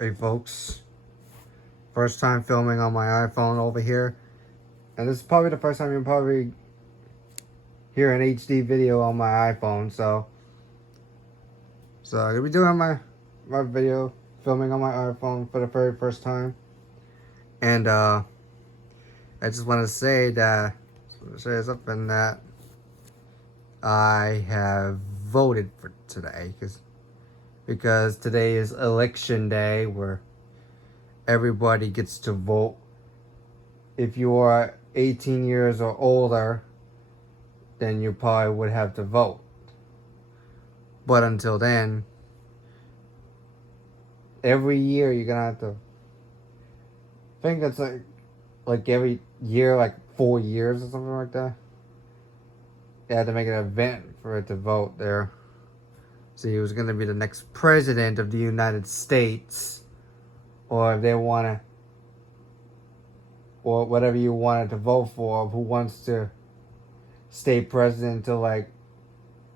Hey folks, first time filming on my iPhone over here, and this is probably the first time you'll probably hear an HD video on my iPhone. So I'm gonna be doing my video filming on my iPhone for the very first time, and I just want to say something that I have voted for today because today is election day where everybody gets to vote. If you are 18 years or older, then you probably would have to vote. But until then, every year you're gonna have to. I think it's like every year, like 4 years or something like that. They had to make an event for it to vote there. See who's gonna be the next president of the United States, or if they wanna, or whatever you wanted to vote for, who wants to stay president until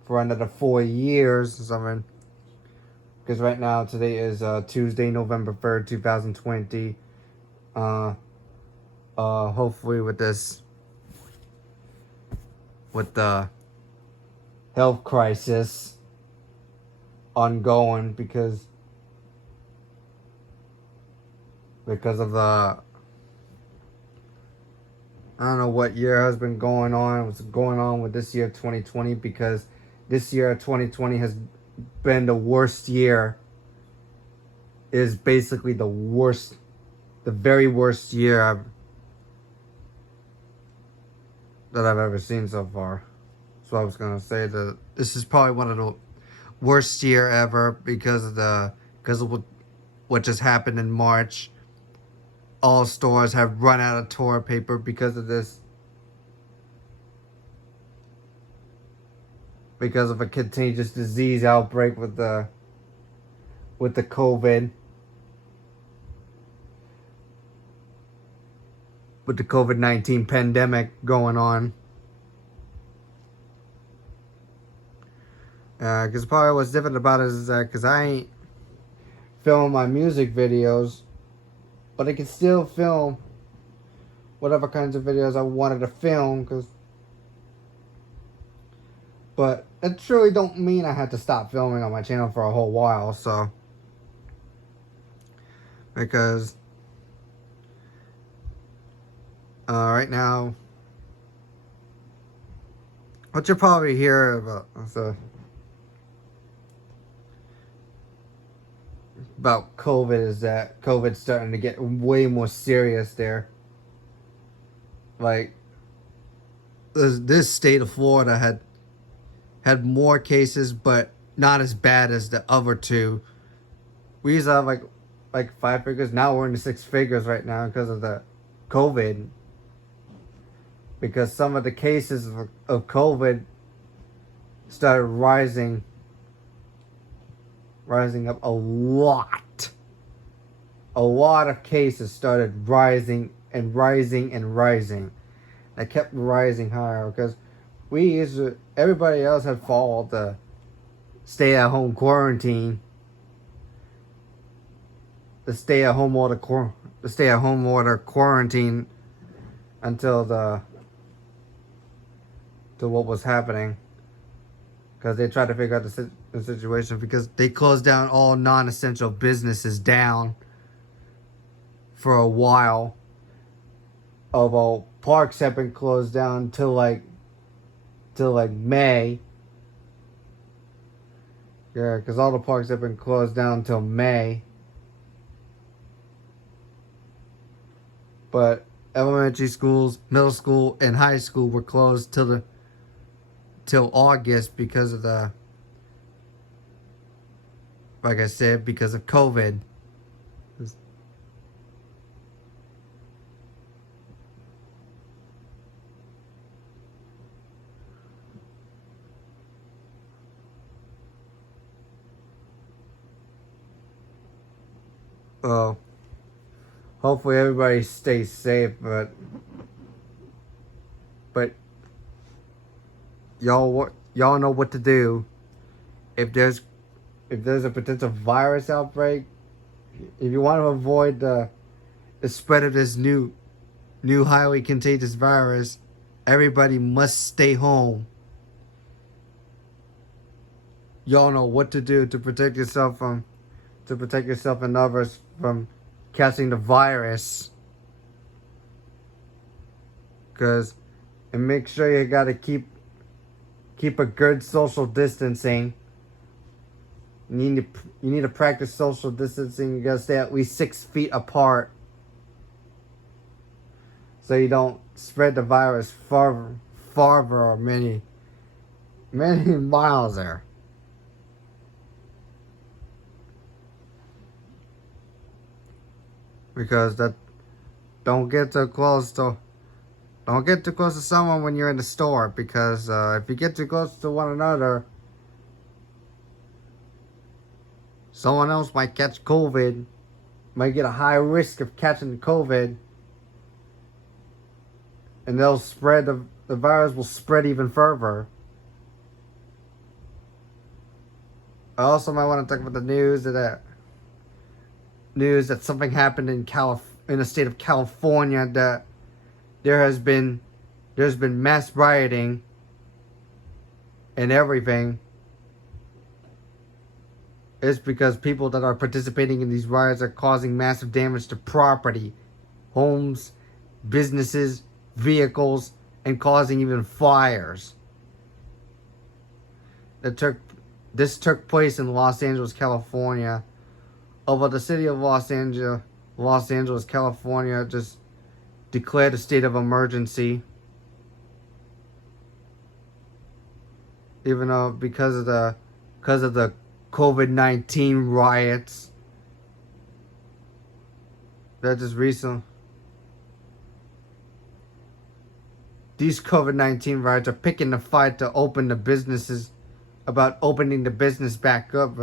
for another 4 years or something. Because right now, today is Tuesday, November 3rd, 2020. Hopefully with the health crisis ongoing because of the, I don't know what year has been going on, what's going on with this year 2020, because this year 2020 has been the worst year. It is basically the worst, the very worst year that I've ever seen so far. So I was gonna say that this is probably one of the worst year ever because of what just happened in March. All stores have run out of toilet paper because of this. Because of a contagious disease outbreak with the COVID. With the COVID-19 pandemic going on. Because probably what's different about it is that because I ain't filming my music videos, but I can still film whatever kinds of videos I wanted to film. But it truly don't mean I had to stop filming on my channel for a whole while. So because right now, what you'll probably hear about COVID is that COVID's starting to get way more serious there. Like this state of Florida had more cases, but not as bad as the other two. We used to have like 5 figures. Now we're in the 6 figures right now because of the COVID. Because some of the cases of COVID started rising up a lot. A lot of cases started rising and rising and rising. They kept rising higher because everybody else had followed the stay-at-home quarantine. The stay-at-home order quarantine until to what was happening, because they tried to figure out the situation, because they closed down all non-essential businesses down for a while. Although parks have been closed down till May. Yeah, because all the parks have been closed down till May. But elementary schools, middle school, and high school were closed till August because of like I said, because of COVID. Well, hopefully everybody stays safe, but y'all know what to do if there's a potential virus outbreak. if you want to avoid the spread of this new highly contagious virus, everybody must stay home. Y'all know what to do to protect yourself and others from catching the virus. And make sure you gotta keep a good social distancing. You need to practice social distancing. You gotta stay at least 6 feet apart, so you don't spread the virus farther or many miles there. Because that don't get too close to someone when you're in the store, because if you get too close to one another, someone else might catch COVID, might get a high risk of catching COVID, and they'll spread the virus will spread even further. I also might want to talk about the news that something happened in the state of California, that there's been mass rioting and everything. It's because people that are participating in these riots are causing massive damage to property, homes, businesses, vehicles, and causing even fires. This took place in Los Angeles, California. Although the city of Los Angeles, California, just declared a state of emergency, even though because of the COVID-19 riots that just recent. These COVID-19 riots are picking the fight to open the businesses, about opening the business back up,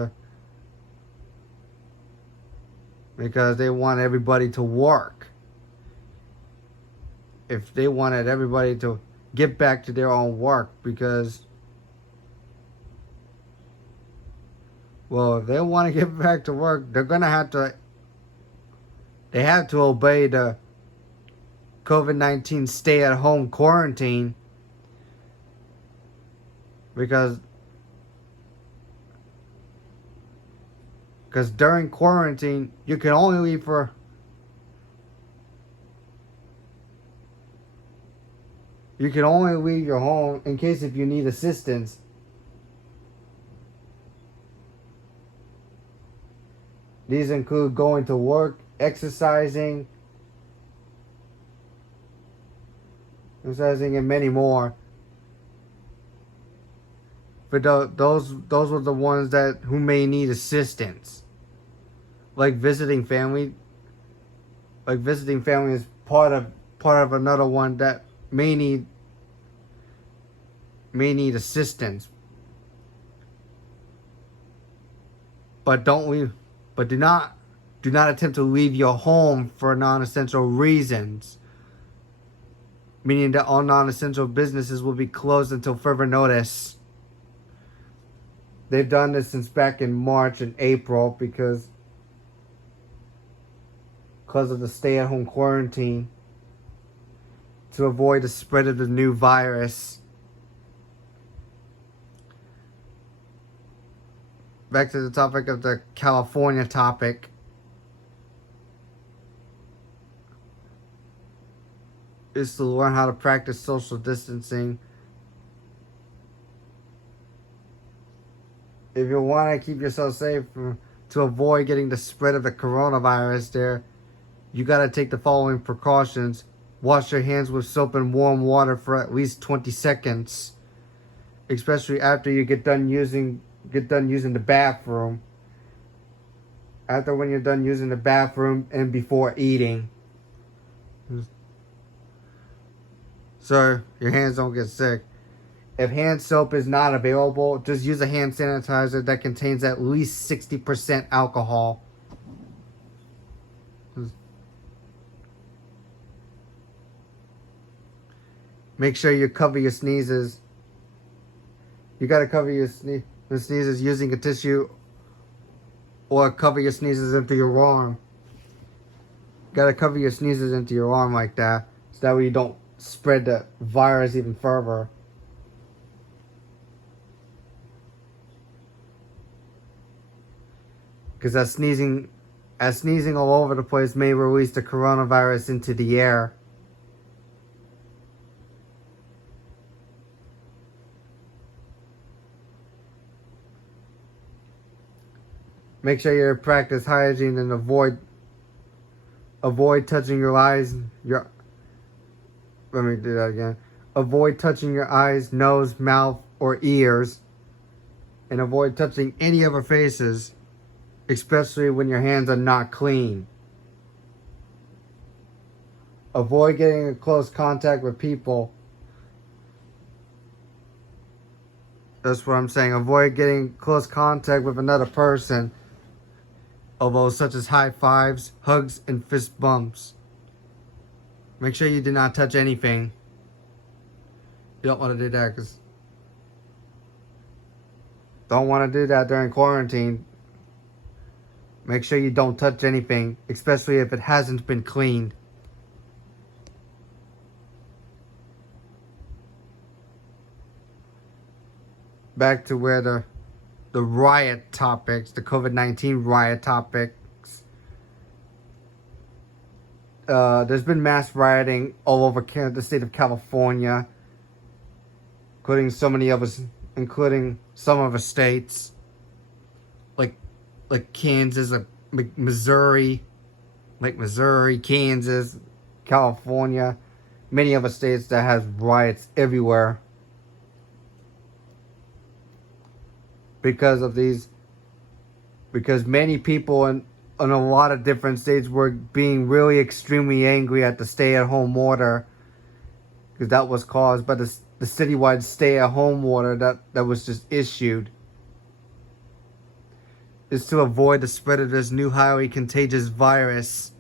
because they want everybody to work. If they wanted everybody to get back to their own work, because, well, if they want to get back to work, they have to obey the COVID-19 stay-at-home quarantine, because during quarantine you can only leave your home in case if you need assistance. These include going to work, exercising, and many more. But those were the ones who may need assistance, like visiting family. Like visiting family is part of another one that may need assistance. But do not attempt to leave your home for non-essential reasons, meaning that all non-essential businesses will be closed until further notice. They've done this since back in March and April because of the stay-at-home quarantine, to avoid the spread of the new virus. Back to the topic of the California topic. Is to learn how to practice social distancing. If you want to keep yourself safe to avoid getting the spread of the coronavirus, you got to take the following precautions. Wash your hands with soap and warm water for at least 20 seconds, especially after you get done using the bathroom. When you're done using the bathroom and before eating, so your hands don't get sick. If hand soap is not available, just use a hand sanitizer that contains at least 60% alcohol. Make sure you cover your sneezes. You gotta cover your sneezes using a tissue or cover your sneezes into your arm. Gotta cover your sneezes into your arm like that, so that way you don't spread the virus even further. Because as sneezing all over the place may release the coronavirus into the air. Make sure you practice hygiene and avoid touching your eyes. Let me do that again. Avoid touching your eyes, nose, mouth, or ears, and avoid touching any other faces, especially when your hands are not clean. Avoid getting in close contact with people. That's what I'm saying. Avoid getting close contact with another person, although such as high fives, hugs, and fist bumps. Make sure you do not touch anything. You don't want to do that because don't want to do that during quarantine. Make sure you don't touch anything, especially if it hasn't been cleaned. Back to where the riot topics, the COVID-19 riot topics. There's been mass rioting all over the state of California, including including some of the states, like Kansas, like Missouri, Kansas, California, many other states that has riots everywhere because many people in a lot of different states were being really extremely angry at the stay-at-home order, because that was caused by the citywide stay-at-home order that was just issued. Is to avoid the spread of this new highly contagious virus.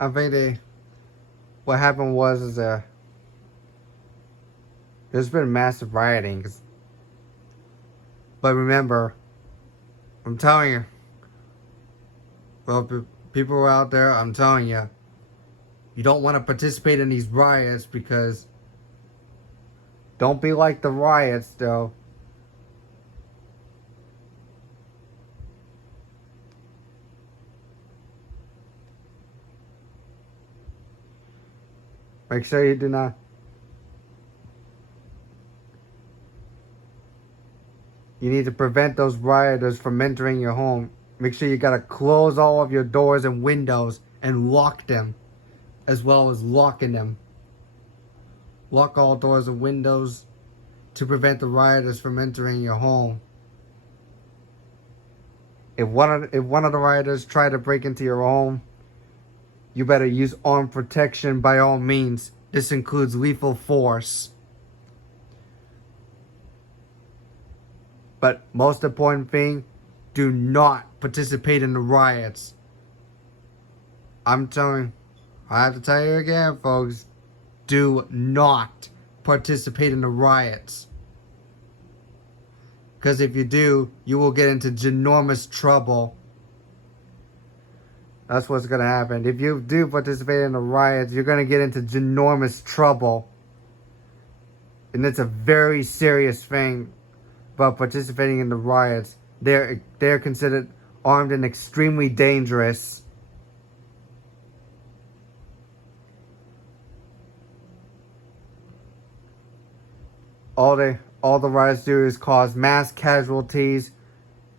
I think what happened was there's been massive rioting. But remember, I'm telling you, well, people out there, I'm telling you, you don't want to participate in these riots, because don't be like the riots, though. Make sure you do not. You need to prevent those rioters from entering your home. Make sure you gotta close all of your doors and windows and lock them, as well as locking them. Lock all doors and windows to prevent the rioters from entering your home. If one of the rioters try to break into your home, you better use armed protection by all means. This includes lethal force. But most important thing, do not participate in the riots. I have to tell you again, folks, do not participate in the riots. Because if you do, you will get into ginormous trouble. That's what's going to happen. If you do participate in the riots, you're going to get into ginormous trouble. And it's a very serious thing about participating in the riots. They're considered armed and extremely dangerous. All the riots do is cause mass casualties,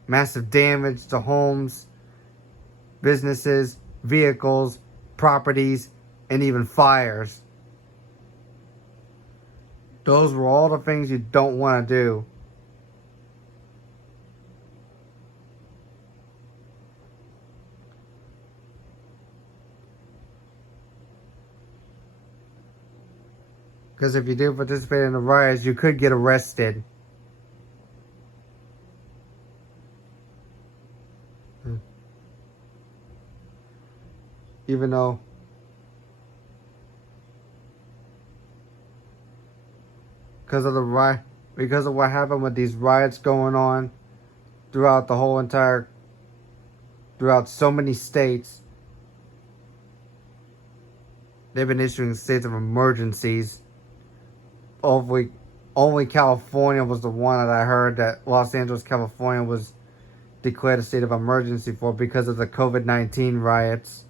massive damage to homes, businesses, vehicles, properties, and even fires. Those were all the things you don't want to do. Because if you do participate in the riots, you could get arrested. Even though because of the riot, because of what happened with these riots going on throughout the whole entire, throughout so many states, they've been issuing states of emergencies. Only California was the one that I heard that Los Angeles, California was declared a state of emergency for because of the COVID-19 riots.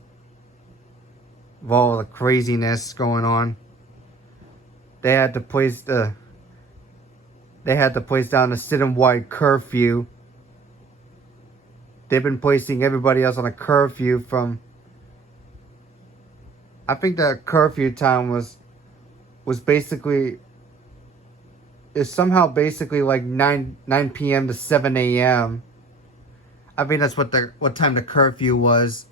Of all the craziness going on. They had to place down the citywide curfew. They've been placing everybody else on a curfew from, I think the curfew time was basically, is somehow basically like 9 p.m. to 7 a.m. I think that's what time the curfew was.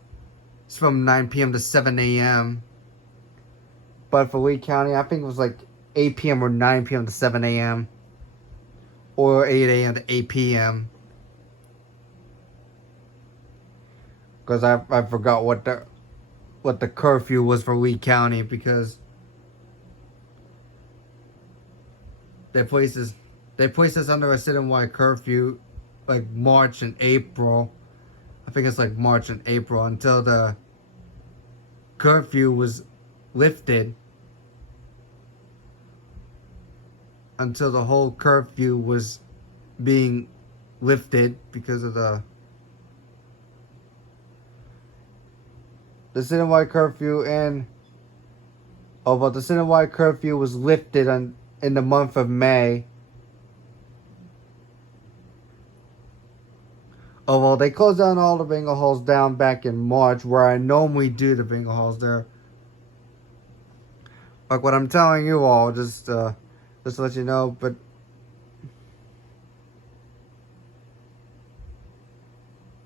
It's from 9 p.m. to 7 a.m. But for Lee County, I think it was like 8 p.m. or 9 p.m. to 7 a.m. Or 8 a.m. to 8 p.m. Because I forgot what the curfew was for Lee County, because they placed us under a citywide curfew like March and April. I think it's like March and April until the curfew was lifted. Until the whole curfew was being lifted because of the citywide curfew. And but the citywide curfew was lifted in the month of May. Well, they closed down all the bingo halls down back in March, where I normally do the bingo halls there. Like what I'm telling you all, just to let you know. But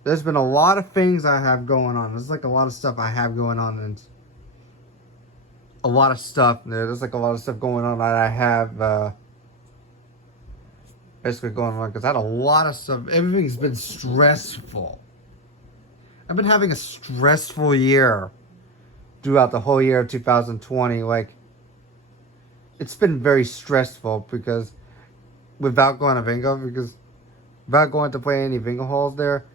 there's been a lot of things I have going on. There's like a lot of stuff I have going on, and a lot of stuff. There's like a lot of stuff going on that I have basically going on, because I had a lot of stuff. Everything's been stressful. I've been having a stressful year throughout the whole year of 2020. Like, it's been very stressful because without going to without going to play any bingo halls there.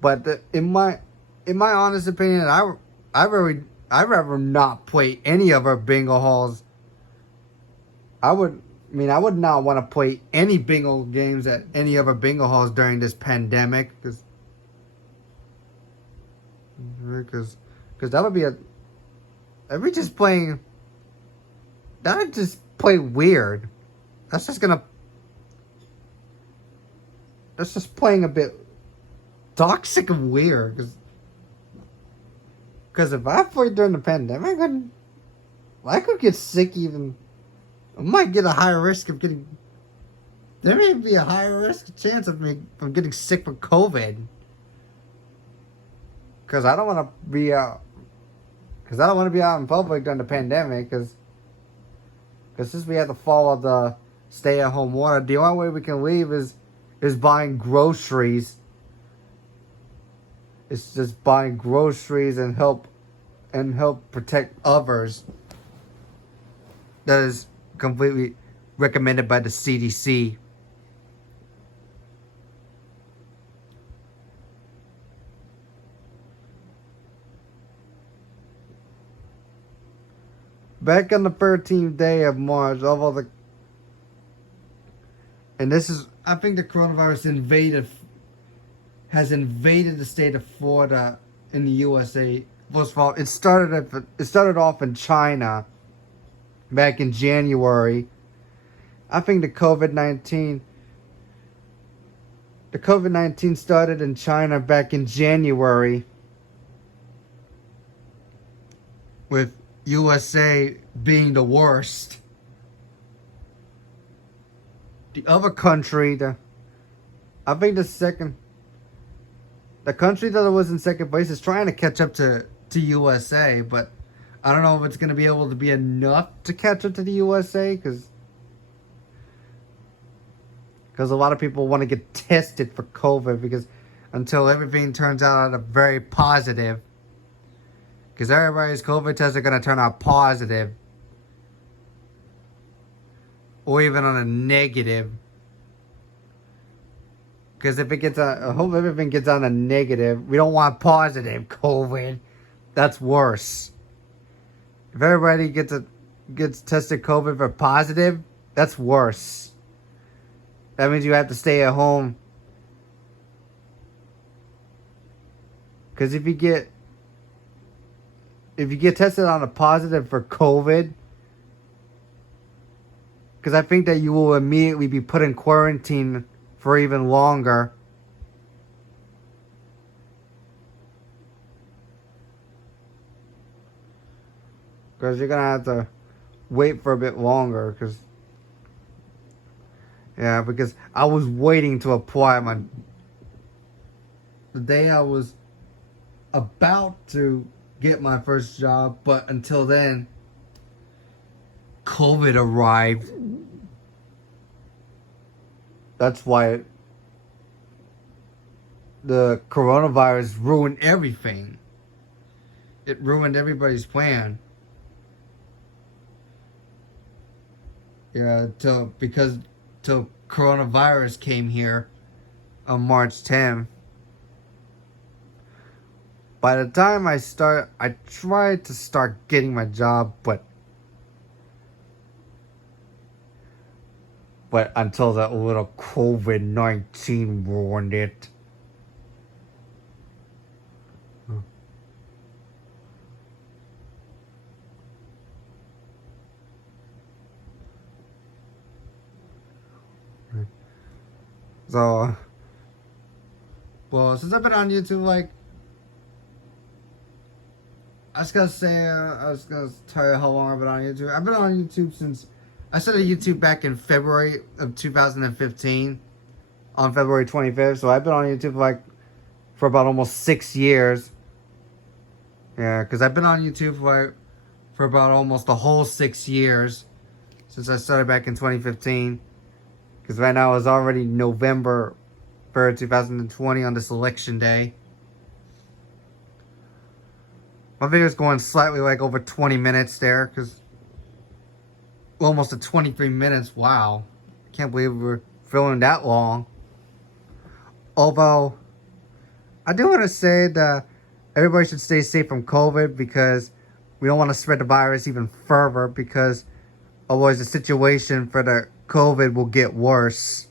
But in my honest opinion, I'd rather not play any of our bingo halls. I would not want to play any bingo games at any of our bingo halls during this pandemic, because that would be that would just play weird. That's just playing a bit toxic and weird, because if I played during the pandemic, I could get sick even. I might get a higher risk of getting. There may be a higher risk chance of me from getting sick with COVID. Because I don't want to be out. Because I don't want to be out in public during the pandemic. Because since we have to follow the stay-at-home order, the only way we can leave is buying groceries. It's just buying groceries and help protect others. That is completely recommended by the CDC. Back on the 13th day of March, I think the coronavirus has invaded the state of Florida in the USA. First of all, it started off in China back in January. I think the COVID-19 started in China back in January, with USA being the worst. The other country, the country that was in second place is trying to catch up to USA, but I don't know if it's going to be able to be enough to catch up to the USA because a lot of people want to get tested for COVID because until everything turns out very positive, because everybody's COVID tests are going to turn out positive or even on a negative. Because if it gets I hope everything gets on a negative. We don't want positive COVID. That's worse. If everybody gets tested COVID for positive, that's worse. That means you have to stay at home. Because if you get tested on a positive for COVID, because I think that you will immediately be put in quarantine for even longer. Because you're going to have to wait for a bit longer. Because I was waiting to apply the day I was about to get my first job. But until then, COVID arrived. That's why the coronavirus ruined everything. It ruined everybody's plan. Till coronavirus came here on March 10th. By the time I tried to start getting my job, but until that little COVID-19 ruined it. So, well, since I've been on YouTube, I was gonna tell you how long I've been on YouTube. I've been on YouTube since I started YouTube back in February of 2015, on February 25th. So I've been on YouTube for about almost 6 years. Yeah, because I've been on YouTube for about almost the whole 6 years since I started back in 2015. Because right now it's already November 3rd, 2020 on this election day. My video's going slightly over 20 minutes there, because almost at 23 minutes. Wow. Can't believe we're filming that long. Although, I do want to say that everybody should stay safe from COVID because we don't want to spread the virus even further, because otherwise the situation for the COVID will get worse.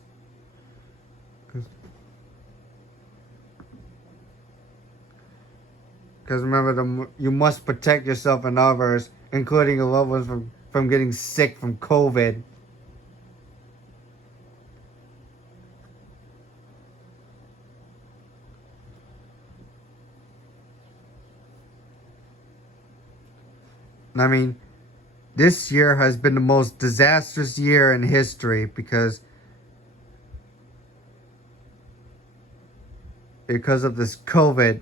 Because remember, you must protect yourself and others, including your loved ones, from getting sick from COVID. I mean, this year has been the most disastrous year in history because of this COVID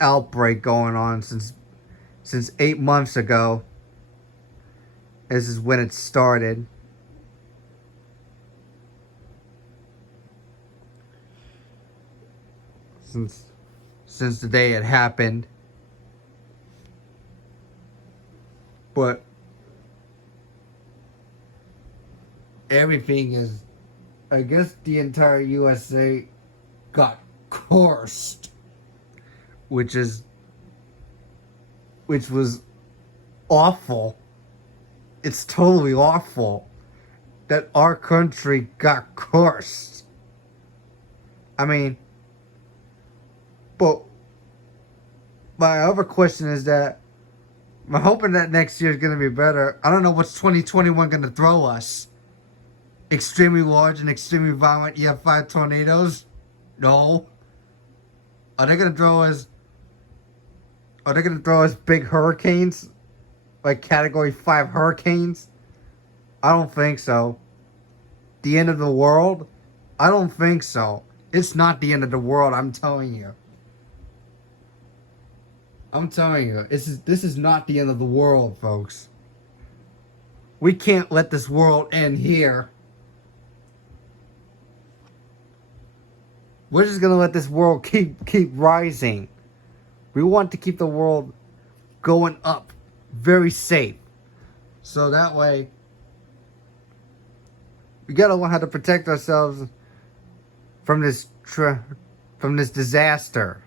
outbreak going on since 8 months ago. This is when it started. Since the day it happened. But everything is, I guess the entire USA got cursed, which was awful. It's totally awful that our country got cursed. I mean, but my other question is that I'm hoping that next year is going to be better. I don't know what's 2021 going to throw us. Extremely large and extremely violent EF5 tornadoes? No. Are they going to throw us big hurricanes? Like Category 5 hurricanes? I don't think so. The end of the world? I don't think so. It's not the end of the world, I'm telling you. I'm telling you, this is not the end of the world, folks. We can't let this world end here. We're just gonna let this world keep rising. We want to keep the world going up, very safe. So that way, we gotta learn how to protect ourselves from from this disaster.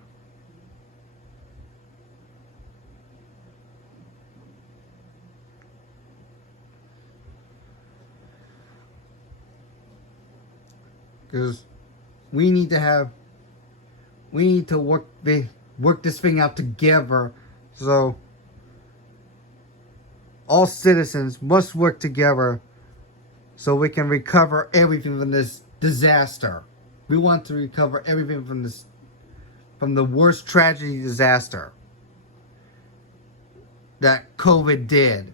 Because we need to have, we need to work this thing out together. So all citizens must work together so we can recover everything from this disaster. We want to recover everything from the worst tragedy disaster that COVID did.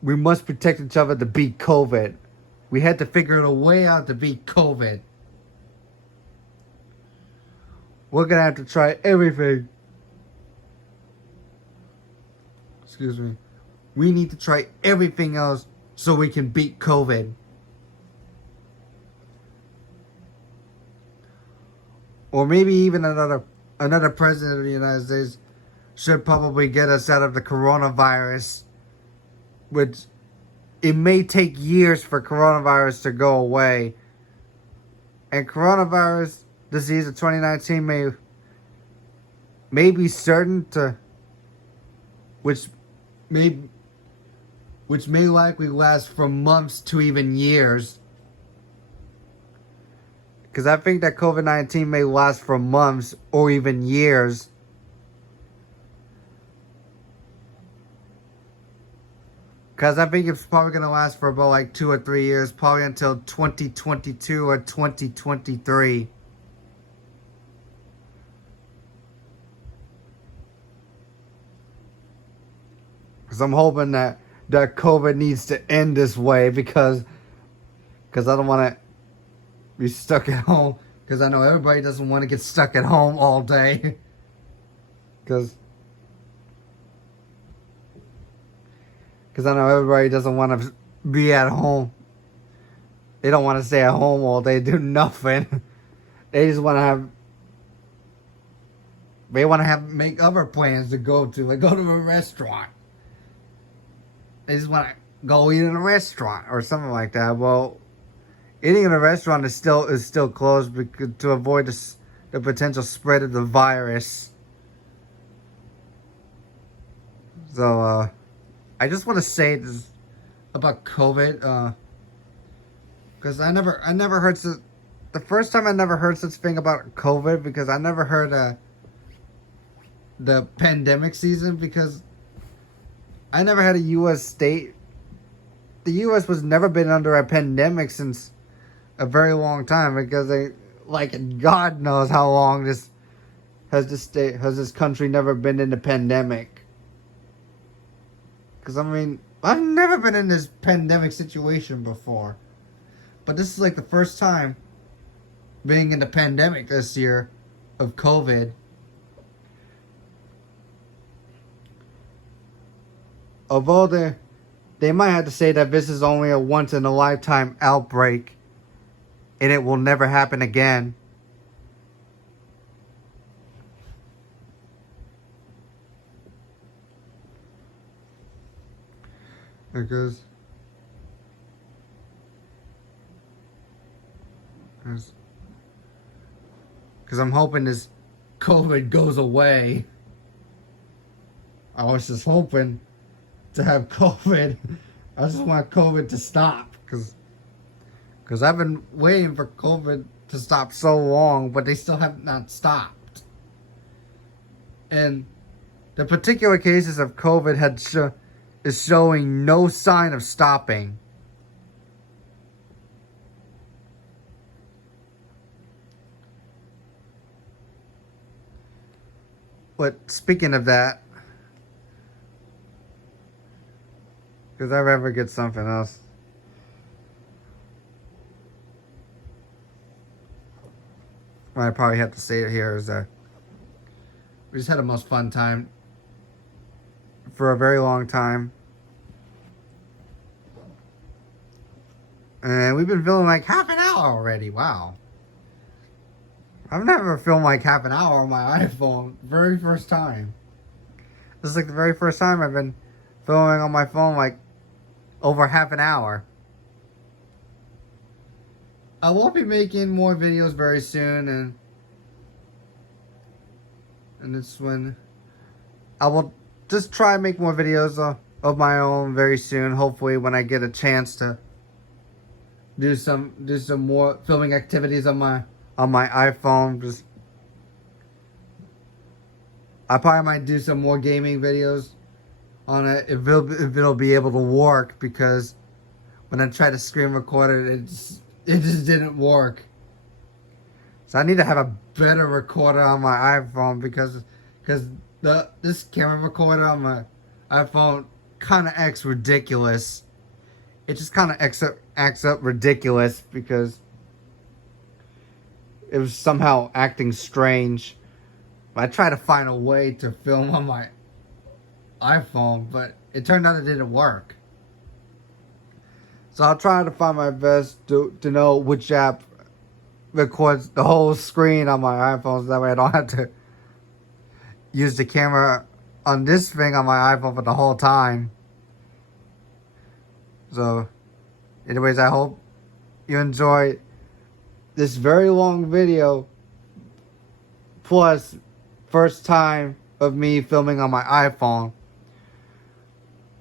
We must protect each other to beat COVID. We had to figure a way out to beat COVID. We're gonna have to try everything. Excuse me. We need to try everything else so we can beat COVID. Or maybe even another president of the United States should probably get us out of the coronavirus, which it may take years for coronavirus to go away. And coronavirus disease of 2019 may be certain to which may likely last from months to even years. Because I think that COVID-19 may last for months or even years. Because I think it's probably going to last for about like 2 or 3 years, probably until 2022 or 2023. Because I'm hoping that COVID needs to end this way because I don't want to be stuck at home. Because I know everybody doesn't want to get stuck at home all day. Because I know everybody doesn't want to be at home. They don't want to stay at home all day, do nothing. They just want to have. They want to make other plans to go to, like go to a restaurant. They just want to go eat in a restaurant or something like that. Well, eating in a restaurant is still closed because, to avoid the potential spread of the virus. So I just want to say this about COVID, because I never heard the first time I never heard such thing about COVID, because I never heard the pandemic season, because I never had a U.S. state. The U.S. was never been under a pandemic since a very long time, because God knows how long this country never been in a pandemic. Because I mean, I've never been in this pandemic situation before, but this is like the first time being in the pandemic this year of COVID. Although they might have to say that this is only a once in a lifetime outbreak and it will never happen again. Because I'm hoping this COVID goes away. I was just hoping to have COVID. I just want COVID to stop, because I've been waiting for COVID to stop so long, but they still have not stopped. And the particular cases of COVID is showing no sign of stopping. But speaking of that, because I ever get something else. what I probably have to say it here is that we just had the most fun time for a very long time. And we've been filming like half an hour already. Wow. I've never filmed like half an hour on my iPhone. Very first time. This is like the very first time I've been filming on my phone like over half an hour. I will be making more videos very soon, and it's when I will just try and make more videos of my own very soon. Hopefully, when I get a chance to do some more filming activities on my iPhone. Just I probably might do some more gaming videos on it if it'll be able to work, because when I tried to screen record it, it just didn't work. So I need to have a better recorder on my iPhone, because this camera recorder on my iPhone kind of acts ridiculous. It just kind of acts up ridiculous because it was somehow acting strange. I tried to find a way to film on my iPhone, but it turned out it didn't work. So I'll try to find my best to know which app records the whole screen on my iPhone, so that way I don't have to use the camera on this thing on my iPhone for the whole time. So, anyways, I hope you enjoy this very long video, plus first time of me filming on my iPhone.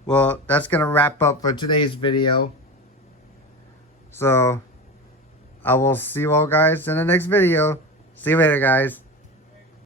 Well, that's gonna wrap up for today's video. So, I will see you all guys in the next video. See you later, guys.